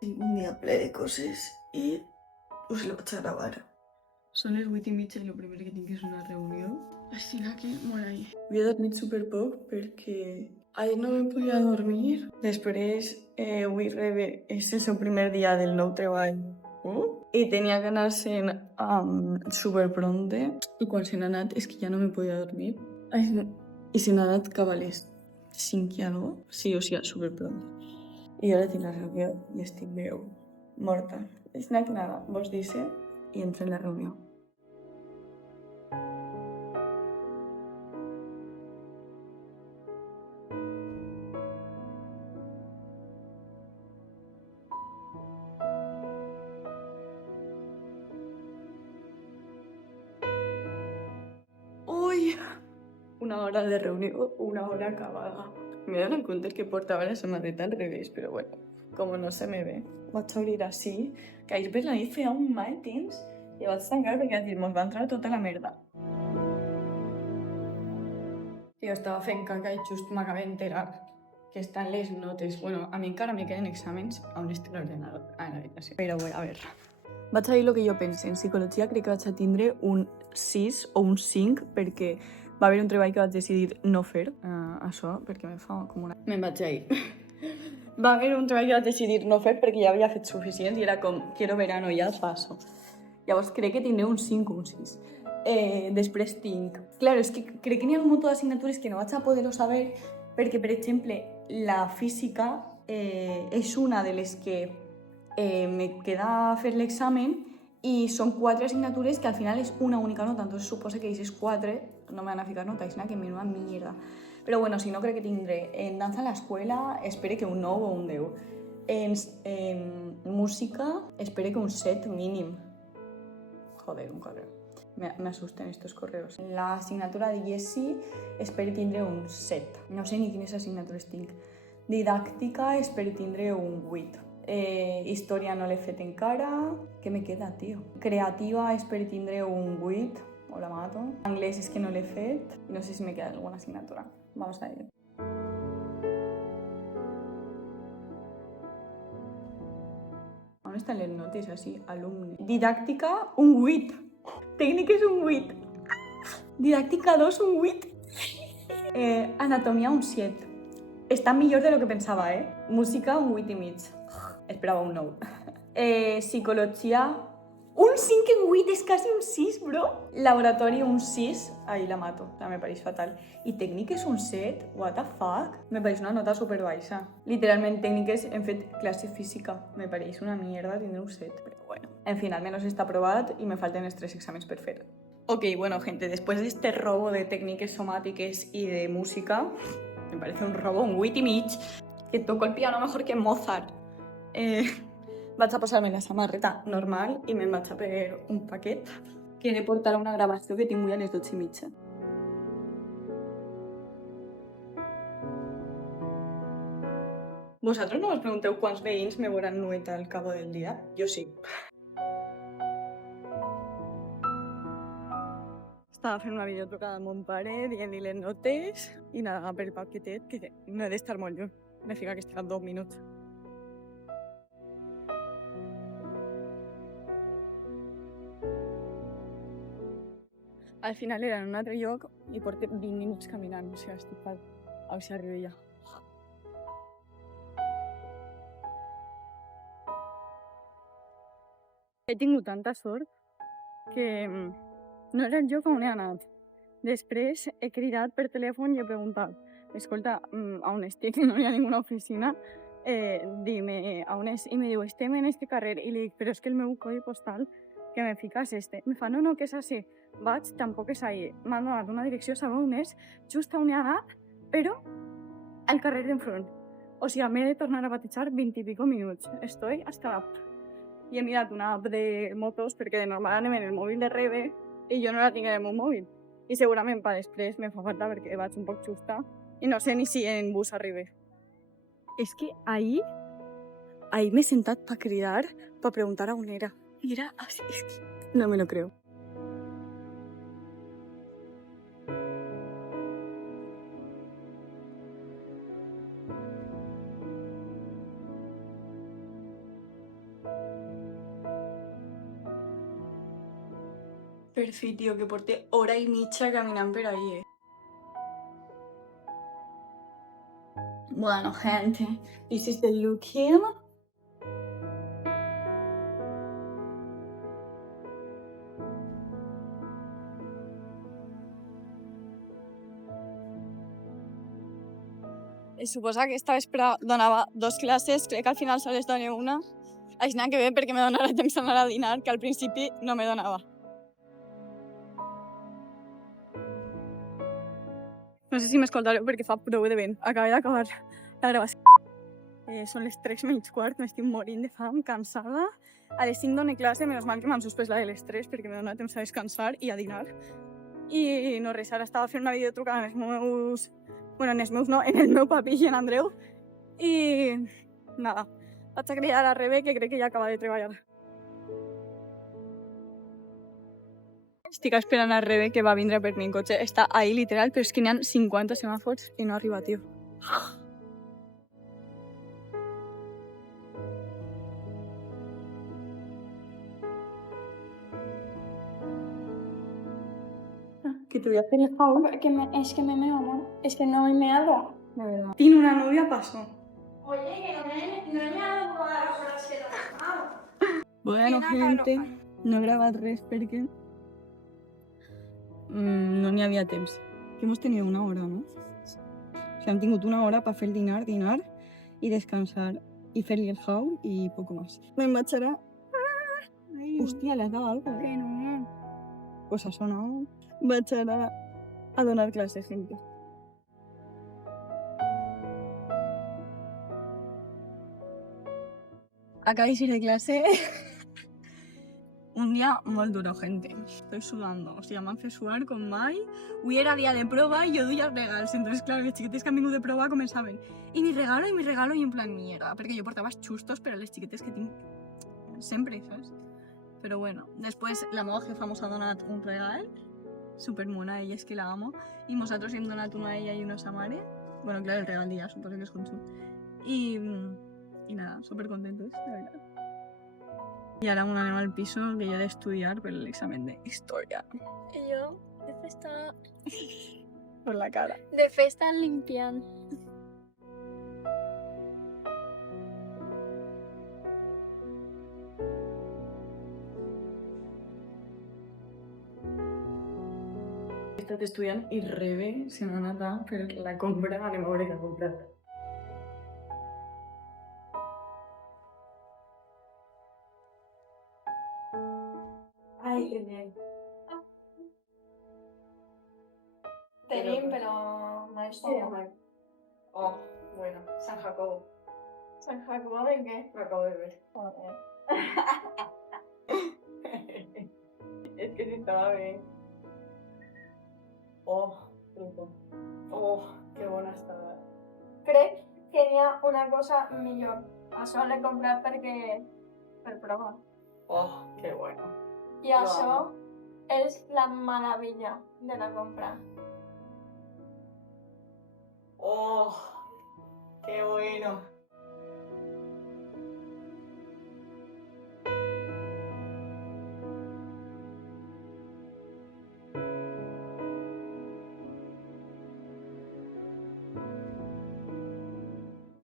Tinc un dia ple de coses i us lo vaig a gravar. Són les 8:30 i el primer que tinc és una reunió. Així que, bueno, ahí. Havia dormit superpoc perquè ahir no me podia dormir. Després, avui rebe, és el seu primer dia del nou treball. I tenia que anar-se'n superpronte. I quan se n'ha anat és que ja no me podia dormir. I se n'ha anat cap a les 5 i algo. Sí, o sigui, superpronte. I ara tinc la reunió i estic veu morta. És que nada, vos dice i entro en la reunió. Ui! Una hora de reunió, una hora acabada. Me dono cuenta que portava la samarreta al revés, però bueno, com no se me ve. Vaig obrir així, que ahir per la nit feia un mal temps i vaig tancar perquè vaig dir, mos va entrar tota la merda. Jo estava fent caca i just m'acabé d'enterar que estan les notes. Bueno, a mi encara me queden exàmens on estic l'ordenador a l'habitació. Però bueno, a veure. Vaig a dir el que jo penso. En psicologia crec que vaig a tindre un 6 o un 5 perquè va haver un treball que vaig decidir no fer. Això, perquè me fa com una... Me'n vaig a ir. Va haver un treball que vaig decidir no fer perquè ja havia fet suficient i era com, quiero verano, ja paso. Llavors crec que tindré un 5 o un 6. Després tinc... Claro, és que crec que n'hi ha un munt d'assignatures que no vaig a poder-ho saber perquè, per exemple, la física és una de les que me queda fer l'examen i són 4 assignatures que al final és una única nota, entonces suposa que aquestes 4 no me van a ficar nota, és una que menuda mierda. Però bueno, si no crec que tindré en dansa a l'escola, espero que un 9 o un 10. En música, espero que un 7 mínim. Joder, un correo. Me asustan estos correos. En la asignatura de Jessie espero tindre un 7. No sé ni quines assignatures tinc. Didàctica espero tindre un 8. Història no l'he fet encara. Què me queda, tio? Creativa espero tindre un 8. O la mato. Anglès és que no l'he fet. I no sé si me queda alguna assignatura. Vamos a ello. On estan les notes així? Alumne. Didàctica, un 8. Tècniques, un 8. Didàctica 2, un 8. Anatomia, un 7. Està millor de lo que pensava, Música, un 8 i mig. Esperava un 9. Psicologia, un 5 en 8, és quasi un 6, bro. Laboratori, un 6. Ahí la mato, me pareix fatal. I tècniques, un 7. What the fuck? Me pareix una nota super baixa. Literalment, tècniques hem fet classe física. Me pareix una mierda tindre un 7, però bueno. En fin, almenys està aprovat i me falten els 3 exàmens per fer. Ok, bueno, gente, después de este robo de técnicas somáticas y de música, me parece un robo, un 8 i mig, que toco el piano mejor que Mozart. Vaig a posar-me la samarreta normal i me'n vaig a per un paquet que he de portar a una gravació que tinc avui a les 12:30. Vosaltres no us pregunteu quants veïns me veuran nueta al cabo del dia? Jo sí. Estava fent una videotrucada amb mon pare, dient-li les notes i nada, per el paquetet, que no he d'estar molt lluny. Me fica que estarà 2 minuts. Al final era en un altre lloc i porto 20 minuts caminant, o sigui, estic a veure si arribo ja. He tingut tanta sort que no era el lloc on he anat. Després he cridat per telèfon i he preguntat, escolta, on estic? No hi ha ninguna oficina. Dime, on és? I me diu, estem en este carrer. I li dic, però és que el meu codi postal que me fica és este. Me fa, no, que és així. Vaig, tampoc és ahí. M'han donat una direcció, sabeu on és? Just on he anat, però al carrer d'enfront. O sigui, m'he de tornar a batejar 20 i pico minuts. Estoy hasta l'app. I he mirat una app de motos perquè de normal anem en el mòbil de Rebe i jo no la tinc en el meu mòbil. I segurament per després me fa falta perquè vaig un poc justa i no sé ni si en bus arribe. És que ahir m'he sentat per cridar, per preguntar on era. I era així. No me lo creo. Per fi, tio, que porté hora i mitja caminant per ahí, Bueno, gente, this is the look here. Suposa que esta vespre donava 2 classes, crec que al final sols doné una. Així que bé perquè me donarà temps d'anar a dinar, que al principi no me donava. No sé si m'escoltareu perquè fa prou de vent. Acabé d'acabar la gravació. Són les 3:15, m'estic morint de fam, cansada. A les 5 doné classe, menys mal que m'han suspès la de les 3 perquè me dona temps a descansar i a dinar. I no res, ara estava fent una videotrucada en els meus... Bueno, en els meus no, en el meu papi i en Andreu. I... nada, vaig a cridar a la Rebe, que crec que ja acaba de treballar. Estic esperant a Rebe, que va vindre per mi en cotxe. Està ahí, literal, però és que n'hi ha 50 semàfors i no arriba, tio. Que te voy a hacer el favor. Es que me meo, amor. Es que no he meado. De verdad. Tiene una novia, pasó. Oye, que no he meado por la frasera. Bueno, gente, no he gravat res perquè no n'hi havia temps. Que hemos tenido una hora, no? O sea, hem tingut una hora per fer el dinar i descansar i fer-li el haul i poco más. Me'n vaig ara... Hòstia, le has dado algo, Que no. Pues ha sonado. Vaig ara a donar clase, gente. Acabáis de ir de clase. Un día molt duro, gente. Estoy sudando. O sigui, m'han fet suar com mai. Avui era dia de prova i jo duia els regals. Entonces, claro, les xiquetes que han vingut de prova començaven. I mi regalo, i en plan mierda. Perquè jo portava xustos per a les xiquetes que tinc sempre, saps? Però bueno, després la meva jefa mos ha donat un regal supermona, ella és que la amo, i nosaltres hem donat una a ella i una a sa mare. Bueno, clar, el regal d'ella, suposo que és conjunt. I nada, supercontentos, de verdad. I ara anem al piso que jo he d'estudiar per l'examen d'història. Y yo, de festa... Per la cara. De festa limpiando. He estat estudiant i Rebe se m'ha anat per la compra, anem a veure què ha comprat. Ay, qué bien. Tenim, pero maestría. Oh, bueno, San Jacobo. ¿San Jacobo de qué? Lo acabo de ver. Joder. Es que sí estaba bien. Oh, rico. Oh, qué bona estava. Crec que n'hi ha una cosa millor. Això l'he comprat per provar. Oh, qué bueno. I això és la maravilla de la compra. Oh, qué bueno.